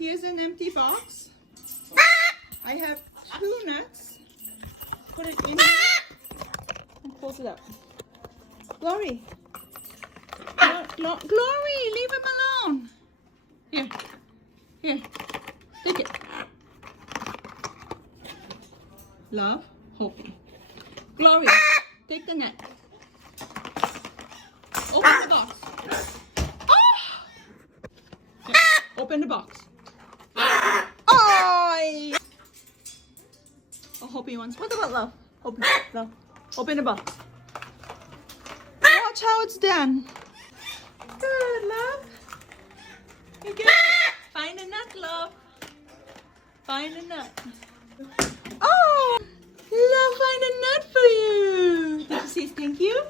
Here's an empty box. I have 2 nuts. Put it in here and close it up. Glory. Glory, leave him alone. Here. Here. Take it. Love, Hopi. Glory, take the net. Open the box. Oh! Okay, open the box. Oh! Oh, Hopi wants. What about Love? Open, Love. Open the box. Watch how it's done. Good, Love. You get it. Find a nut, Love. Find a nut. Oh! Love, find a nut for you. Did you say thank you?